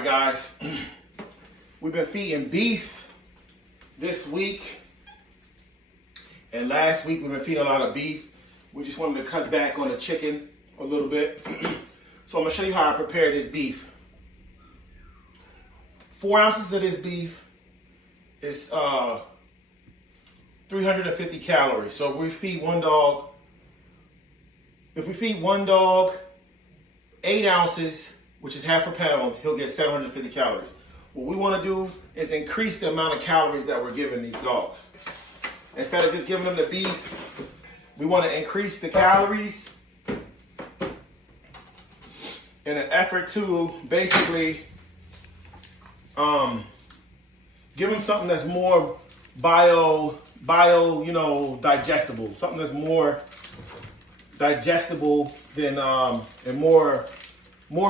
right, guys. We've been feeding beef this week. And last week we've been feeding a lot of beef. We just wanted to cut back on the chicken a little bit. So I'm gonna show you how I prepare this beef. 4 ounces of this beef is 350 calories. So if we feed one dog 8 ounces, which is half a pound, he'll get 750 calories. What we want to do is increase the amount of calories that we're giving these dogs. Instead of just giving them the beef, we want to increase the calories in an effort to basically give them something that's more digestible, something that's more digestible than and more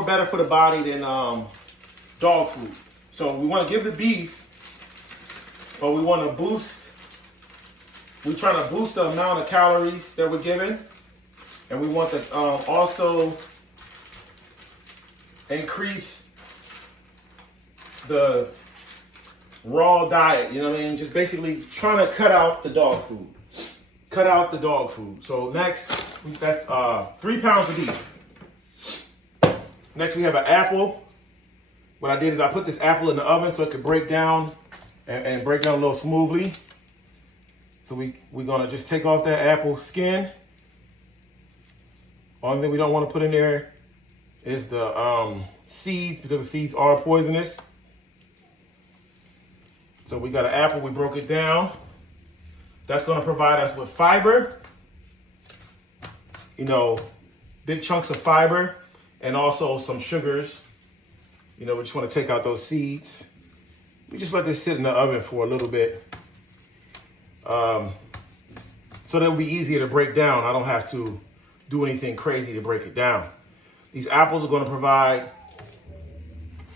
better for the body than dog food. So we want to give the beef, but we want to boost. We're trying to boost the amount of calories that we're giving, and we want to also increase the raw diet. You know what I mean? Just basically trying to cut out the dog food. Cut out the dog food. So next, that's 3 pounds of beef. Next, we have an apple. What I did is I put this apple in the oven so it could break down and break down a little smoothly. So we're gonna just take off that apple skin. Only thing we don't want to put in there is the seeds, because the seeds are poisonous. So we got an apple, we broke it down. That's gonna provide us with fiber, big chunks of fiber, and also some sugars. We just want to take out those seeds. We just let this sit in the oven for a little bit. So that it'll be easier to break down. I don't have to do anything crazy to break it down. These apples are going to provide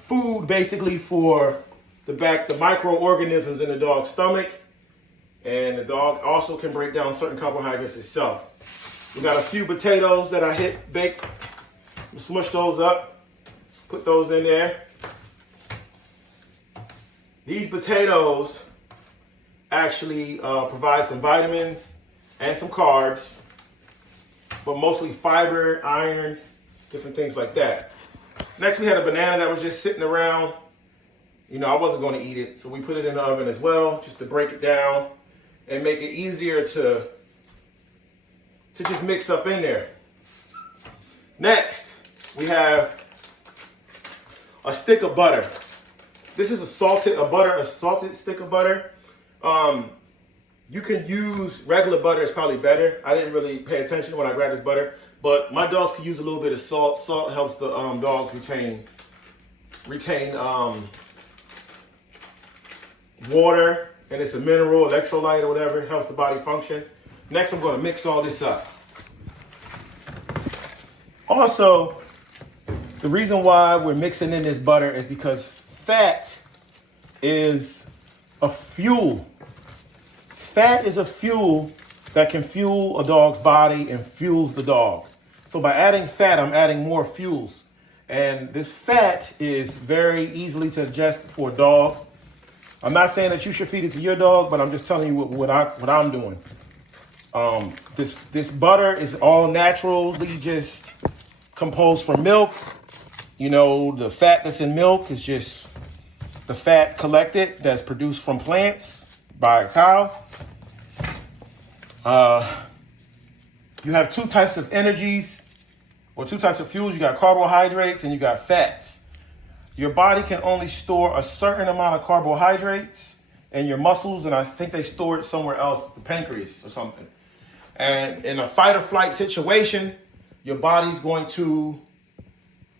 food basically for the microorganisms in the dog's stomach. And the dog also can break down certain carbohydrates itself. We got a few potatoes that I baked. Smush those up, put those in there. These potatoes actually provide some vitamins and some carbs, but mostly fiber, iron, different things like that. Next, we had a banana that was just sitting around. I wasn't going to eat it, so we put it in the oven as well, just to break it down and make it easier to just mix up in there. Next, we have a stick of butter. This is a salted stick of butter. You can use regular butter, it's probably better. I didn't really pay attention when I grabbed this butter, but my dogs could use a little bit of salt. Salt helps the dogs retain water, and it's a mineral, electrolyte or whatever. It helps the body function. Next, I'm going to mix all this up. Also, the reason why we're mixing in this butter is because fat is a fuel. Fat is a fuel that can fuel a dog's body and fuels the dog. So by adding fat, I'm adding more fuels. And this fat is very easily to digest for a dog. I'm not saying that you should feed it to your dog, but I'm just telling you what I'm doing. This butter is all naturally just composed from milk. The fat that's in milk is just the fat collected that's produced from plants by a cow. You have 2 types of energies or 2 types of fuels. You got carbohydrates and you got fats. Your body can only store a certain amount of carbohydrates in your muscles, and I think they store it somewhere else, the pancreas or something. And in a fight or flight situation, your body's going to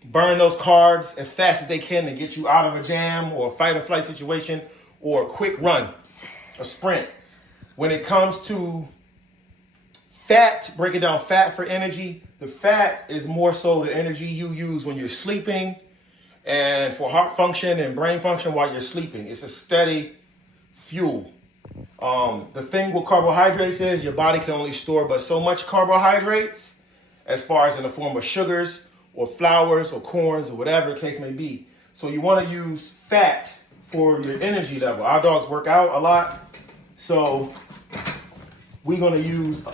burn those carbs as fast as they can to get you out of a jam or a fight or flight situation or a quick run, a sprint. When it comes to fat, breaking down fat for energy, the fat is more so the energy you use when you're sleeping and for heart function and brain function while you're sleeping. It's a steady fuel. The thing with carbohydrates is your body can only store but so much carbohydrates, as far as in the form of sugars or flours or corns or whatever the case may be. So you want to use fat for your energy level. Our dogs work out a lot, so we're going to use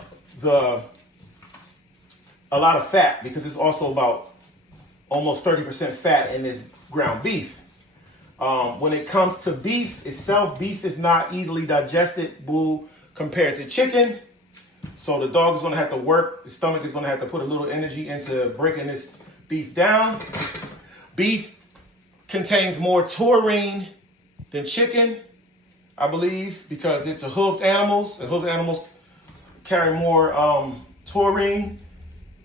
a lot of fat because it's also about almost 30% fat in this ground beef. When it comes to beef itself, beef is not easily digested, bull, compared to chicken. So the dog is going to have to work. The stomach is going to have to put a little energy into breaking this beef down. Beef contains more taurine than chicken, I believe, because it's a hoofed animals, and hoofed animals carry more taurine,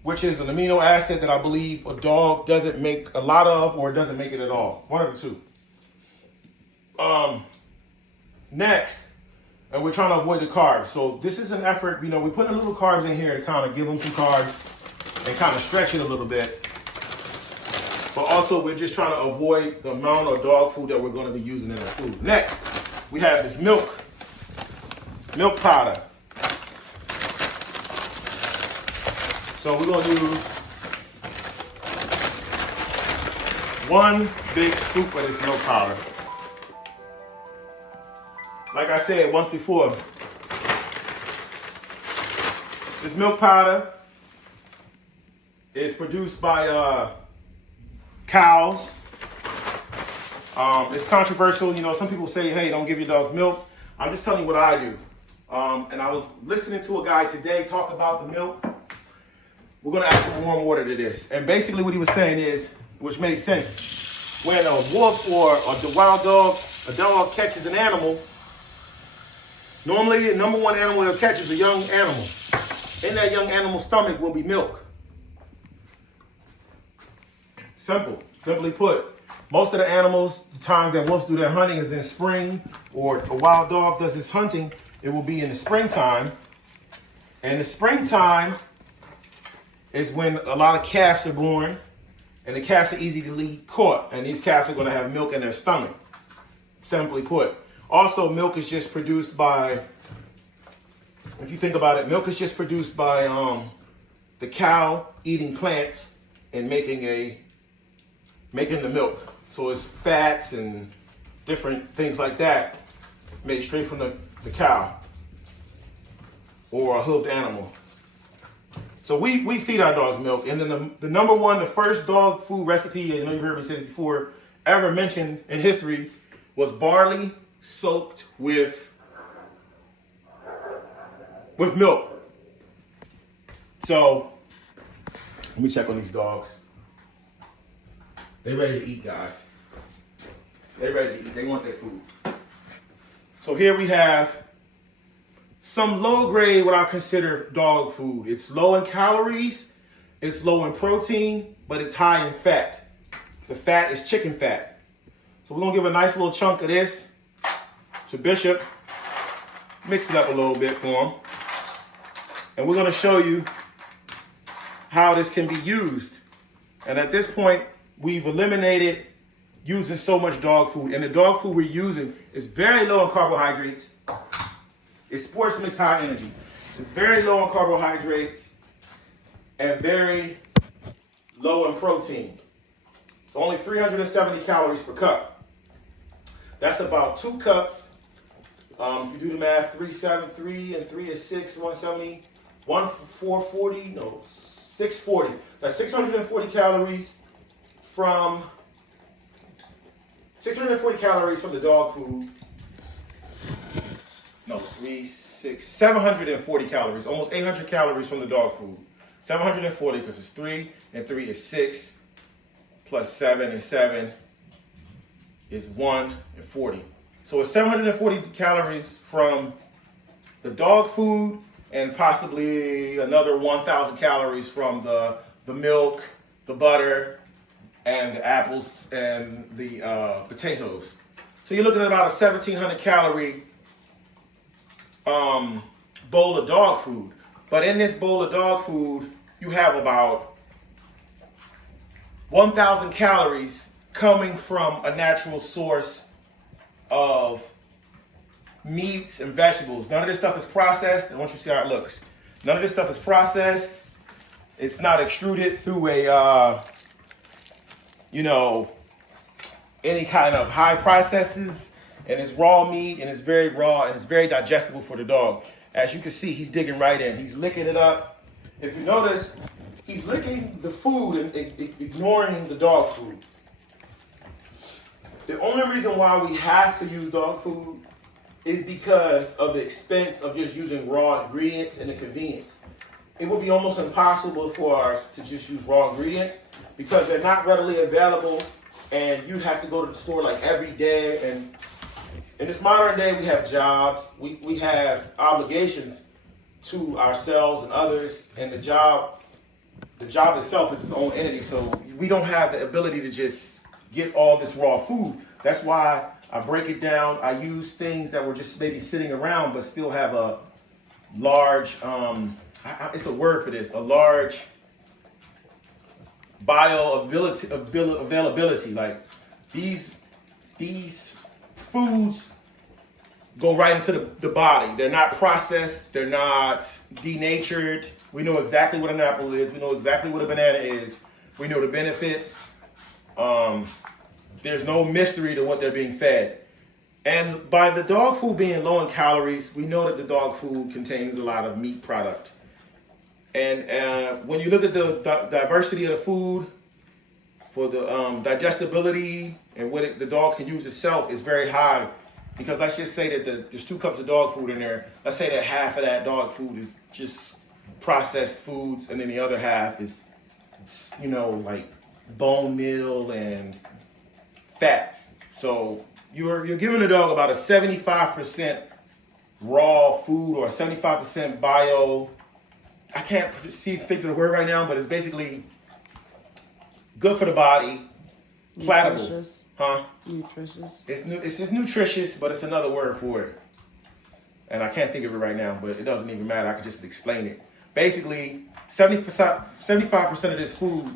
which is an amino acid that I believe a dog doesn't make a lot of or doesn't make it at all. One of the two. Next, and we're trying to avoid the carbs. So this is an effort, we put a little carbs in here to kind of give them some carbs and kind of stretch it a little bit. But also we're just trying to avoid the amount of dog food that we're going to be using in our food. Next, we have this milk powder. So we're going to use 1 big scoop of this milk powder. Like I said once before, this milk powder is produced by cows. It's controversial. Some people say, hey, don't give your dogs milk. I'm just telling you what I do. And I was listening to a guy today talk about the milk. We're going to add some warm water to this. And basically what he was saying is, which made sense, when a wolf or a wild dog, a dog catches an animal, normally the number one animal it'll catch is a young animal. In that young animal's stomach will be milk. Simply put. Most of the animals, the times that wolves do their hunting is in spring, or a wild dog does his hunting, it will be in the springtime. And the springtime is when a lot of calves are born, and the calves are easily caught, and these calves are going to have milk in their stomach, simply put. Also, milk is just produced by, if you think about it, milk is just produced by the cow eating plants and making the milk. So it's fats and different things like that made straight from the cow or a hoofed animal. So we feed our dogs milk. And then the first dog food recipe, you've heard me say this before, ever mentioned in history was barley soaked with milk. So let me check on these dogs. They ready to eat, guys. They ready to eat. They want their food. So here we have some low grade, what I consider dog food. It's low in calories, it's low in protein, but it's high in fat. The fat is chicken fat. So we're gonna give a nice little chunk of this to Bishop. Mix it up a little bit for him. And we're gonna show you how this can be used. And at this point, we've eliminated using so much dog food. And the dog food we're using is very low in carbohydrates. It's Sports Mix High Energy. It's very low in carbohydrates and very low in protein. It's only 370 calories per cup. That's about 2 cups. If you do the math, 373 and 3 is 6, 170, 440, no, 640. That's 640 calories from 640 calories from the dog food. No, 740 calories, almost 800 calories from the dog food. 740 because it's 3 and 3 is 6 plus 7 and 7 is 140. So it's 740 calories from the dog food and possibly another 1,000 calories from the milk, the butter, and the apples and the potatoes. So you're looking at about a 1,700 calorie bowl of dog food. But in this bowl of dog food, you have about 1,000 calories coming from a natural source of meats and vegetables. None of this stuff is processed. I want you to see how it looks. None of this stuff is processed. It's not extruded through a, any kind of high processes, and it's raw meat, and it's very raw, and it's very digestible for the dog. As you can see, he's digging right in. He's licking it up. If you notice, he's licking the food and ignoring the dog food. The only reason why we have to use dog food is because of the expense of just using raw ingredients and the convenience. It would be almost impossible for us to just use raw ingredients because they're not readily available, and you have to go to the store like every day. And in this modern day, we have jobs, we have obligations to ourselves and others, and the job itself is its own entity. So we don't have the ability to just get all this raw food. That's why I break it down. I use things that were just maybe sitting around, but still have a large, it's a word for this, a large bioavailability. Like these foods go right into the body. They're not processed. They're not denatured. We know exactly what an apple is. We know exactly what a banana is. We know the benefits. There's no mystery to what they're being fed. And by the dog food being low in calories, we know that the dog food contains a lot of meat product. And when you look at the diversity of the food, for the digestibility and what the dog can use itself is very high. Because let's just say that there's 2 cups of dog food in there. Let's say that half of that dog food is just processed foods, and then the other half is, like bone meal and fats. So you're giving the dog about a 75% raw food or a 75% bio. I can't think of the word right now, but it's basically good for the body, palatable. Nutritious. Huh? Nutritious. It's just nutritious, but it's another word for it. And I can't think of it right now, but it doesn't even matter. I can just explain it. Basically, 75% of this food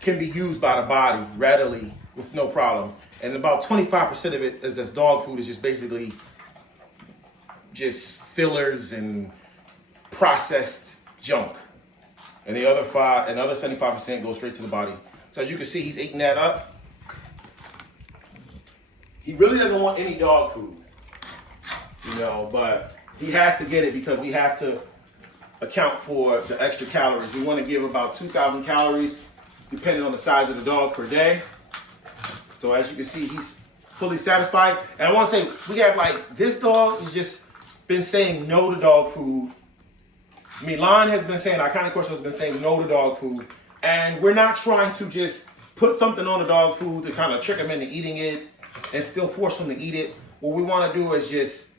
can be used by the body readily with no problem. And about 25% of it as dog food is just basically just fillers and processed junk. And the other 75% goes straight to the body. So as you can see, he's eating that up. He really doesn't want any dog food, but he has to get it because we have to account for the extra calories. We want to give about 2,000 calories depending on the size of the dog per day. So as you can see, he's fully satisfied. And I want to say, we have this dog has just been saying no to dog food. Milan has been saying, Iconic Corso has been saying no to dog food. And we're not trying to just put something on the dog food to kind of trick him into eating it and still force him to eat it. What we want to do is just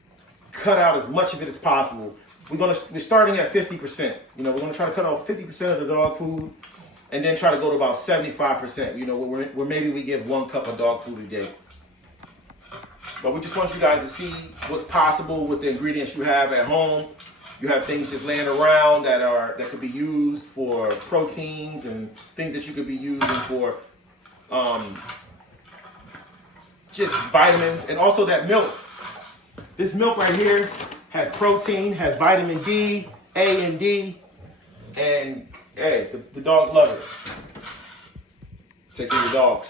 cut out as much of it as possible. We're starting at 50%. We're going to try to cut off 50% of the dog food and then try to go to about 75%, where maybe we give 1 cup of dog food a day. But we just want you guys to see what's possible with the ingredients you have at home. You have things just laying around that could be used for proteins and things that you could be using for just vitamins, and also that milk. This milk right here has protein, has vitamin D, A and D, and hey, the dogs love it. Take care of your dogs.